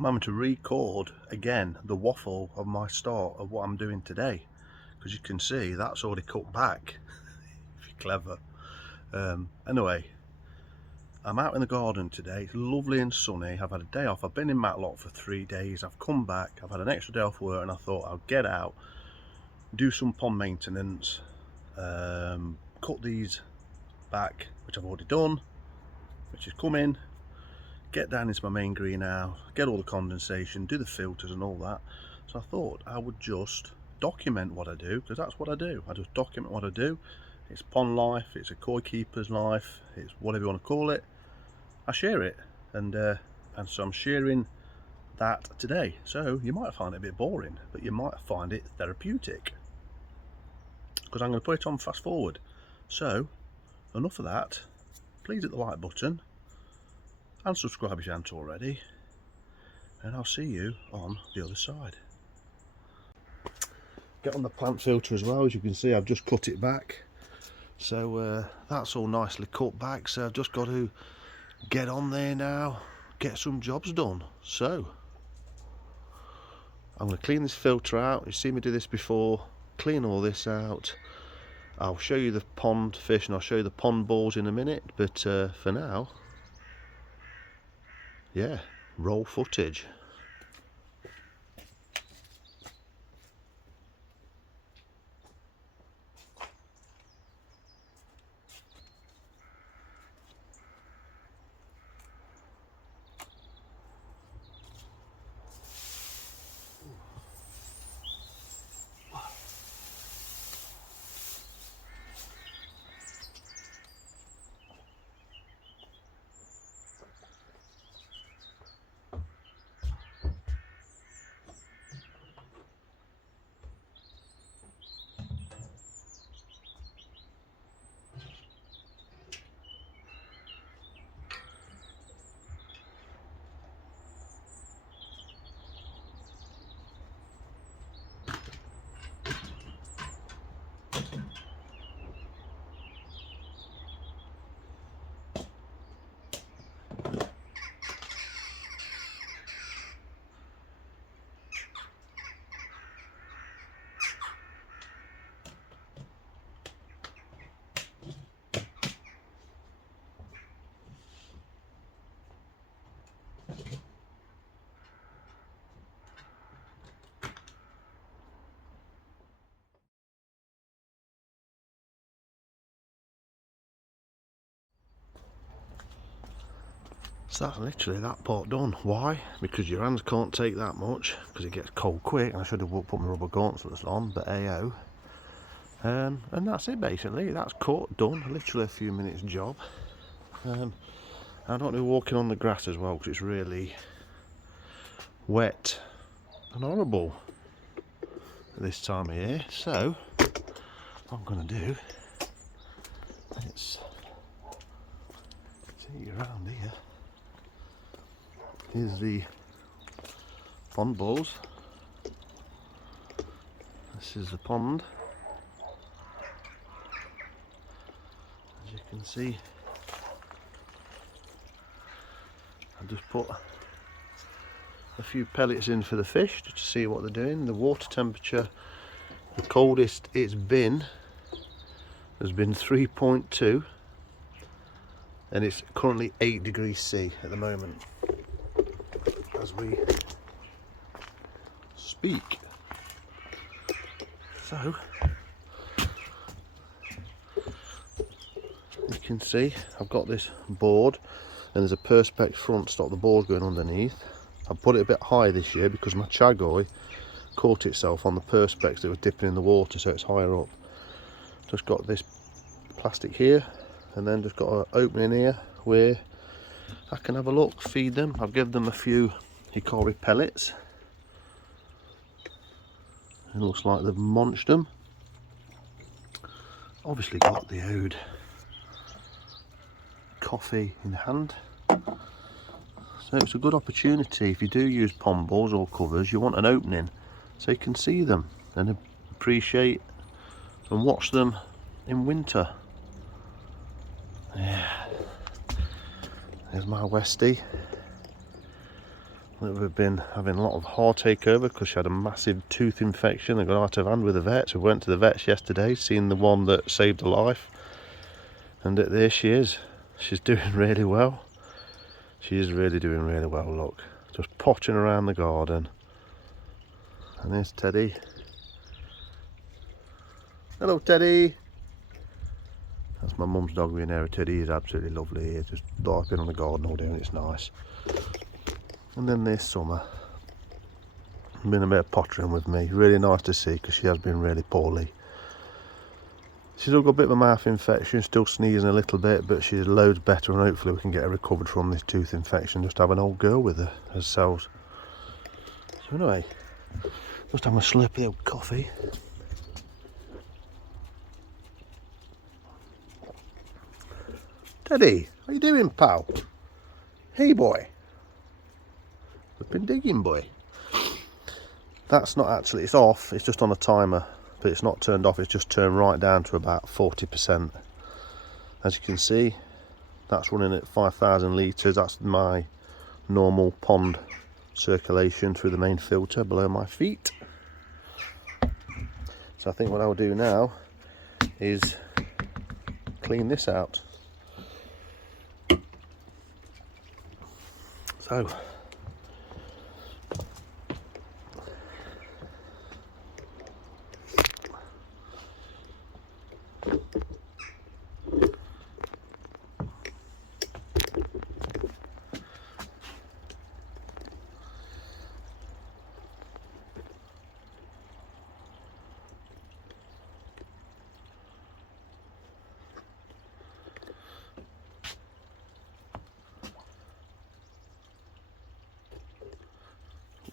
I'm having to record again the waffle of my start of what I'm doing today, because you can see that's already cut back if you're clever. Anyway, I'm out in the garden today. It's lovely and sunny. I've had a day off. I've been in Matlock for 3 days. I've come back. I've had an extra day off work and I thought I'll get out, do some pond maintenance, cut these back, which I've already done, which is coming, get down into my main greenhouse, get all the condensation, do the filters and all that. So I thought I would just document what I do, because that's what I do. I just document what I do. It's pond life, it's a koi keeper's life, it's whatever you want to call it. I share it, and so I'm sharing that today. So you might find it a bit boring, but you might find it therapeutic, because I'm going to put it on fast forward. So enough of that. Please hit the like button and subscribe if you haven't already, and I'll see you on the other side. Get on the plant filter as well. As you can see, I've just cut it back, so that's all nicely cut back. So I've just got to get on there now, get some jobs done. So I'm going to clean this filter out. You've seen me do this before. Clean all this out. I'll show you the pond fish and I'll show you the pond balls in a minute, but for now, yeah, roll footage. So that's literally that part done. Why? Because your hands can't take that much, because it gets cold quick, and I should have put my rubber gauntlets on, but AO. And that's it basically. That's cut, done, literally a few minutes job. I don't want to be walking on the grass as well, because it's really wet and horrible at this time of year. So what I'm going to do is take you around here. Here's the pond balls. This is the pond. As you can see, I just put a few pellets in for the fish just to see what they're doing. The water temperature, the coldest it's been has been 3.2, and it's currently 8 degrees C at the moment as we speak. So you can see I've got this board, and there's a perspex front to stop the board going underneath. I put it a bit high this year because my chagoi caught itself on the perspex that was dipping in the water, so it's higher up. Just got this plastic here, and then just got an opening here where I can have a look, feed them. I've given them a few hickory pellets. It looks like they've munched them. Obviously got the old coffee in hand. So it's a good opportunity. If you do use pond balls or covers, you want an opening so you can see them and appreciate and watch them in winter. Yeah, there's my Westie. that we've been having a lot of heartache over because she had a massive tooth infection and got out of hand with the vets. We went to the vets yesterday, seen the one that saved her life, and there she is. She's doing really well. She is really doing really well, look. Just potting around the garden. And there's Teddy. Hello, Teddy. That's my mum's dog being there. Teddy is absolutely lovely. He just thought I've been on the garden all day and it's nice. And then this summer, been a bit of pottering with me. Really nice to see because she has been really poorly. She's still got a bit of a mouth infection, still sneezing a little bit, but she's loads better and hopefully we can get her recovered from this tooth infection. Just have an old girl with her herself. So anyway, just having a slurp of the old coffee. Teddy, what are you doing, pal? Hey, boy. We've been digging, boy. That's not actually, it's off, it's just on a timer, but it's not turned off, it's just turned right down to about 40%. As you can see, that's running at 5,000 litres. That's my normal pond circulation through the main filter below my feet. So I think what I'll do now is clean this out. So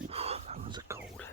that one's a cold.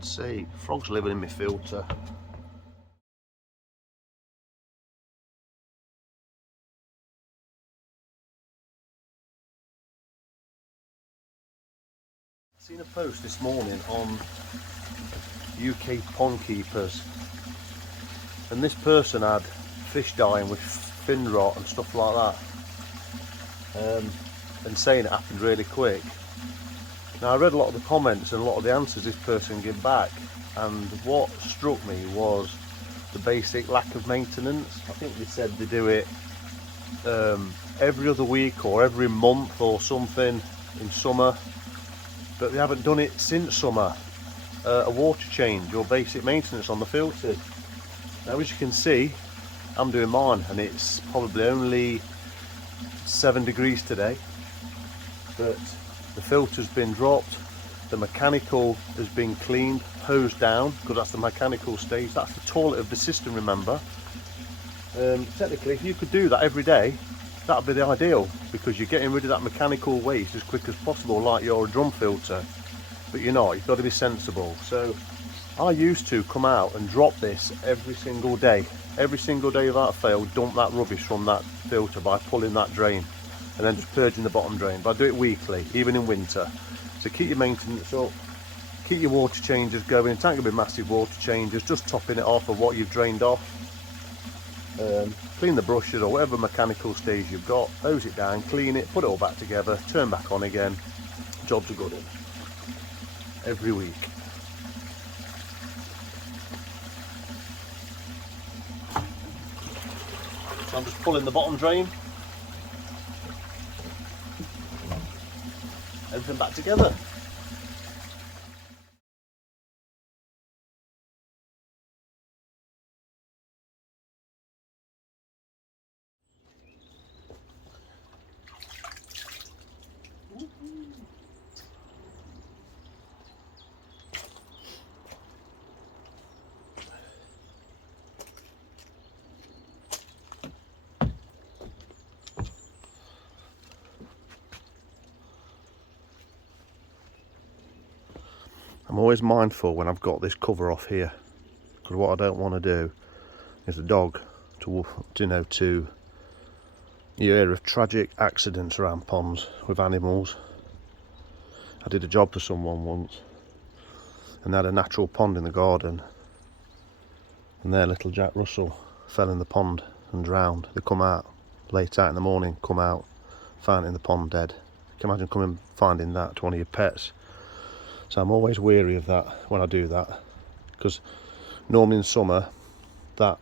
can see frogs living in my filter. I've seen a post this morning on UK pond keepers, and this person had fish dying with fin rot and stuff like that, and saying it happened really quick. Now I read a lot of the comments and a lot of the answers this person gave back, and what struck me was the basic lack of maintenance. I think they said they do it every other week or every month or something in summer, but they haven't done it since summer. A water change or basic maintenance on the filters. Now as you can see, I'm doing mine and it's probably only 7 degrees today, but the filter's been dropped, the mechanical has been cleaned, hosed down, because that's the mechanical stage, that's the toilet of the system, remember. Technically if you could do that every day, that'd be the ideal, because you're getting rid of that mechanical waste as quick as possible, like your drum filter. But you're not, you've got to be sensible. So I used to come out and drop this every single day without fail, dump that rubbish from that filter by pulling that drain and then just purging the bottom drain. But I do it weekly, even in winter. So keep your maintenance up, keep your water changes going. It ain't gonna be massive water changes, just topping it off of what you've drained off. Clean the brushes or whatever mechanical stage you've got, hose it down, clean it, put it all back together, turn back on again. Jobs are good. Every week. So I'm just pulling the bottom drain, everything back together. I'm always mindful when I've got this cover off here, because what I don't want to do is the dog to you hear of tragic accidents around ponds with animals. I did a job for someone once and they had a natural pond in the garden, and their little Jack Russell fell in the pond and drowned. They come out late out in the morning, come out, found it in the pond dead. You can imagine finding that to one of your pets. So I'm always wary of that when I do that, because normally in summer that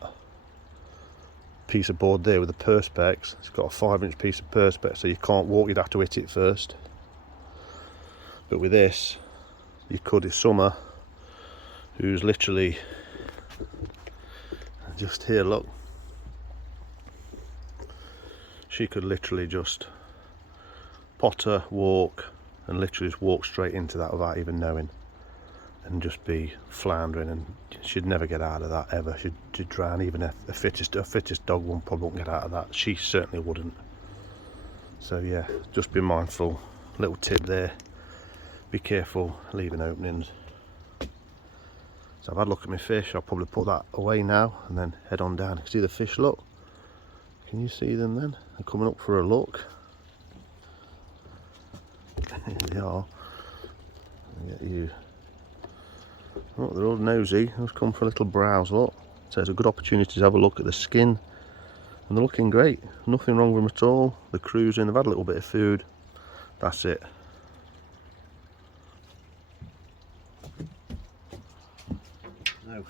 piece of board there with the perspex, it's got a 5-inch piece of perspex, so you can't walk, you'd have to hit it first. But with this, you could, if summer, who's literally just here, look, she could literally just potter, walk, and literally just walk straight into that without even knowing, and just be floundering, and she'd never get out of that ever. She'd drown. Even a fittest dog one probably wouldn't get out of that. She certainly wouldn't. So yeah, just be mindful. Little tip there, be careful leaving openings. So I've had a look at my fish. I'll probably put that away now and then head on down. You can see the fish, look, can you see them then? They're coming up for a look. Here they are. I'll get you. Oh, they're all nosy. Let's come for a little browse, look. So it's a good opportunity to have a look at the skin. And they're looking great. Nothing wrong with them at all. They're cruising. They've had a little bit of food. That's it. No.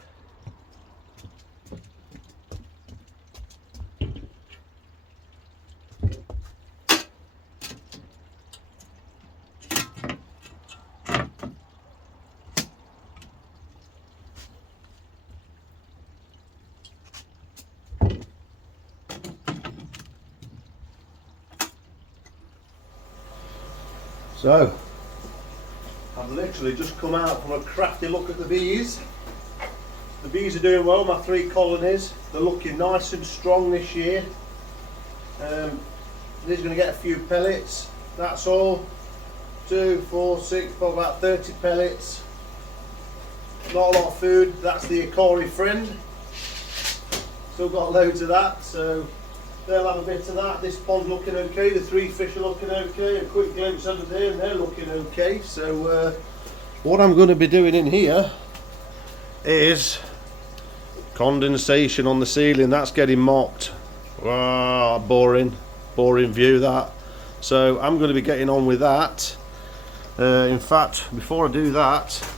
So, I've literally just come out from a crafty look at the bees. The bees are doing well, my 3 colonies. They're looking nice and strong this year. These are going to get a few pellets, that's all. 2, 4, 6, about 30 pellets. not a lot of food. That's the Akari friend. Still got loads of that, so they'll have a bit of that. This pond's looking okay, the 3 fish are looking okay. A quick glimpse under there and they're looking okay. So what I'm going to be doing in here is condensation on the ceiling. That's getting mocked. Wow, boring view that. So I'm going to be getting on with that. In fact, before I do that,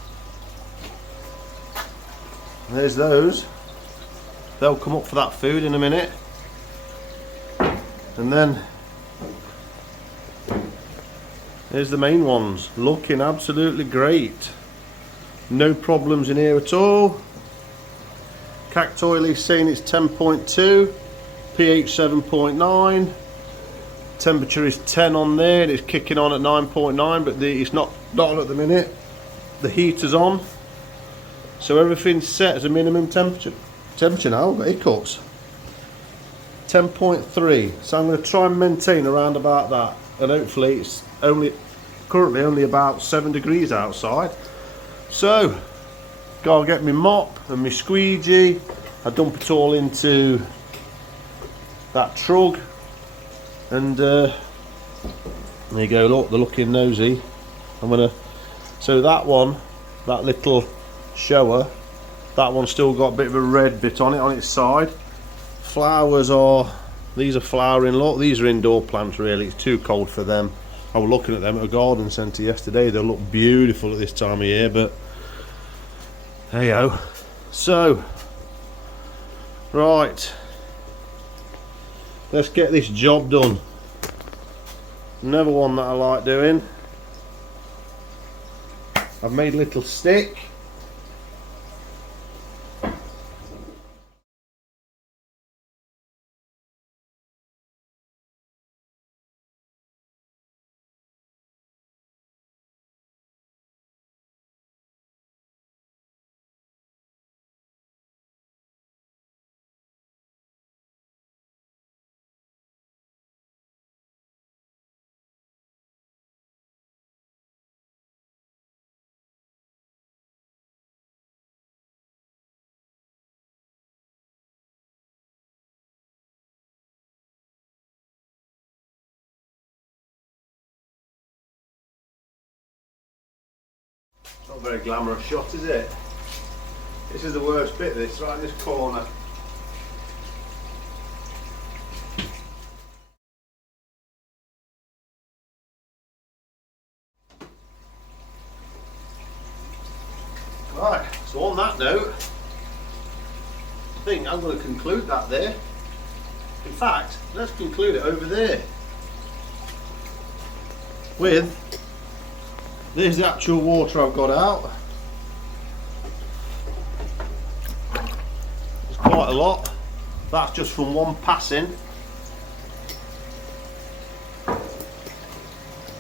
there's those. They'll come up for that food in a minute. And then there's the main ones, looking absolutely great. No problems in here at all. Cactoiles saying it's 10.2, pH 7.9. Temperature is 10 on there, and it's kicking on at 9.9, but it's not on at the minute. The heater's on, so everything's set as a minimum temperature. Now, I've got hiccups. 10.3, so I'm going to try and maintain around about that, and hopefully it's currently only about 7 degrees outside. So, gotta get my mop and my squeegee. I dump it all into that trug. And there you go, look, they're looking nosy. So that one, that little shower, that one's still got a bit of a red bit on it on its side. Flowers these are flowering, look, these are indoor plants really, it's too cold for them. I was looking at them at a garden centre yesterday, they look beautiful at this time of year, but hey ho. So, right. Let's get this job done. Another one that I like doing. I've made a little stick. Not a very glamorous shot, is it? This is the worst bit, this, right in this corner. Right, so on that note, I think I'm going to conclude that there. In fact, let's conclude it over there. There's the actual water I've got out. It's quite a lot. That's just from one passing. So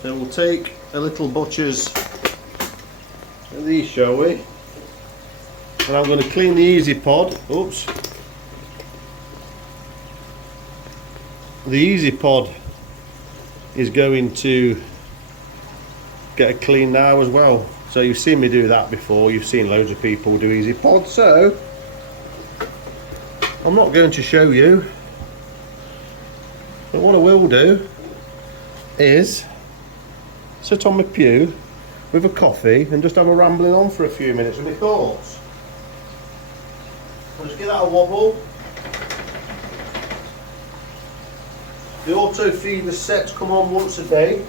we'll take a little butcher's of these, shall we? And I'm going to clean the Easy Pod. Oops. The Easy Pod is going to get a clean now as well. So you've seen me do that before, you've seen loads of people do Easy Pod, so I'm not going to show you, but what I will do is sit on my pew with a coffee and just have a rambling on for a few minutes with my thoughts. I'll just give that a wobble. The auto feeder sets come on once a day.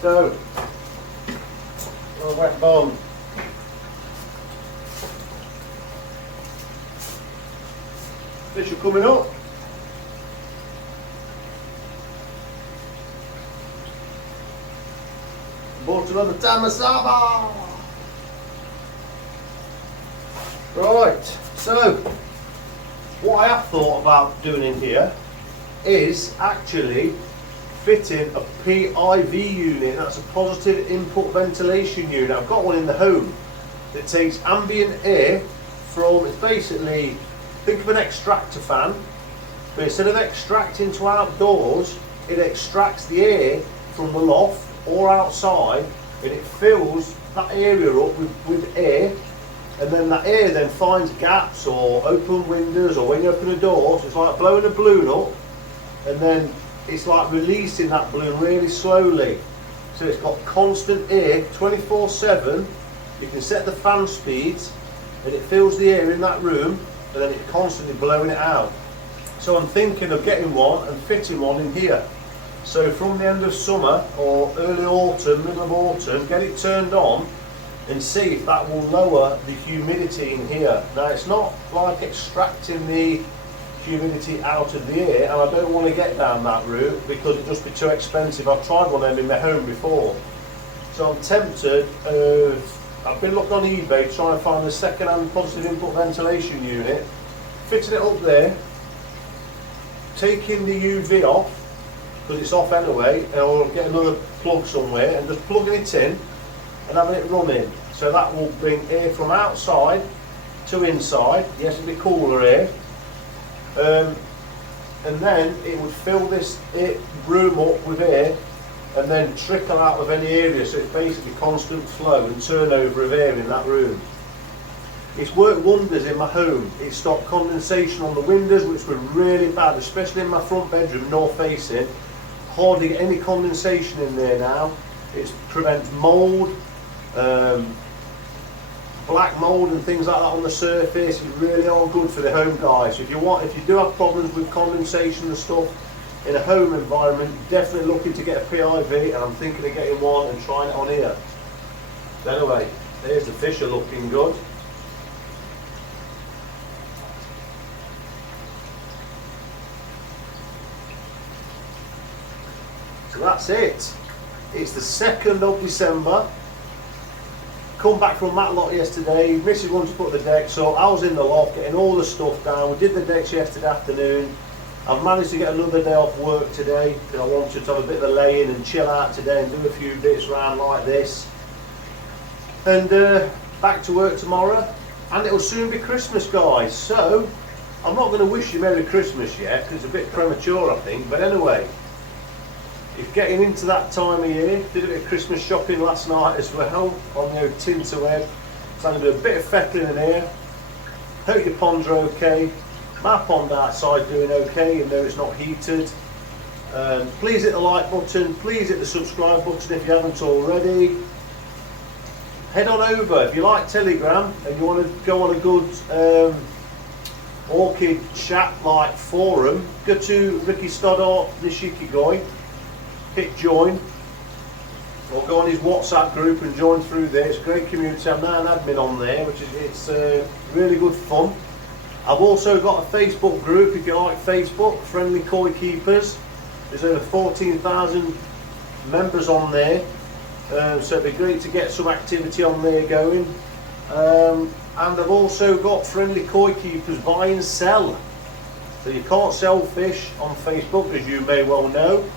So, a wet bone. Fish are coming up. Bought another tamasaba. Right, so what I have thought about doing in here is actually fitting a PIV unit, that's a positive input ventilation unit. I've got one in the home that takes ambient air from, it's basically, think of an extractor fan, but instead of extracting to outdoors, it extracts the air from the loft or outside, and it fills that area up with air, and then that air then finds gaps or open windows, or when you open a door, so it's like blowing a balloon up, and then it's like releasing that balloon really slowly. So it's got constant air 24/7. You can set the fan speeds and it fills the air in that room, and then it's constantly blowing it out. So I'm thinking of getting one and fitting one in here. So from the end of summer or early autumn, middle of autumn, get it turned on and see if that will lower the humidity in here. Now it's not like extracting the humidity out of the air, and I don't want to get down that route because it'd just be too expensive. I've tried one of them in my home before, so I'm tempted. I've been looking on eBay trying to find a second-hand positive input ventilation unit, fitting it up there, taking the UV off because it's off anyway, or get another plug somewhere and just plugging it in and having it running. So that will bring air from outside to inside. Yes, it'll be cooler air. And then it would fill this room up with air and then trickle out of any area, so it's basically constant flow and turnover of air in that room. It's worked wonders in my home. It stopped condensation on the windows, which were really bad, especially in my front bedroom, north facing. Hardly any condensation in there now. It prevents mould, black mould and things like that on the surface. It really are good for the home guys. If you do have problems with condensation and stuff in a home environment, definitely looking to get a PIV, and I'm thinking of getting one and trying it on here. So anyway, there's the Fisher looking good. So that's it. It's the 2nd of December. Come back from Matlock yesterday. Mrs. wanted to put the decks up. I was in the loft getting all the stuff down. We did the decks yesterday afternoon. I've managed to get another day off work today because I wanted to have a bit of a lay-in and chill out today and do a few bits around like this. And back to work tomorrow. And it'll soon be Christmas, guys. So I'm not going to wish you Merry Christmas yet because it's a bit premature, I think. But anyway, if getting into that time of year, did a bit of Christmas shopping last night as well on the Tinterweb. So I'm going to do a bit of fettling in here. Hope your ponds are okay. My pond outside doing okay, even though it's not heated. Please hit the like button, please hit the subscribe button if you haven't already. Head on over, if you like Telegram and you want to go on a good orchid chat like forum, go to Ricky Stoddart Nishikigoi, hit join, or go on his WhatsApp group and join through there. It's a great community. I'm now an admin on there, which is really good fun. I've also got a Facebook group, if you like Facebook, Friendly Koi Keepers. There's over 14,000 members on there, so it'd be great to get some activity on there going. And I've also got Friendly Koi Keepers buy and sell. So you can't sell fish on Facebook, as you may well know,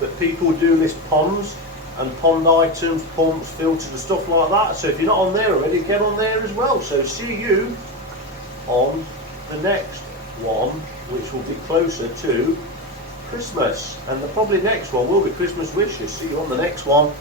but people do list ponds and pond items, pumps, filters and stuff like that. So if you're not on there already, get on there as well. So see you on the next one, which will be closer to Christmas, and the probably next one will be Christmas wishes. See you on the next one.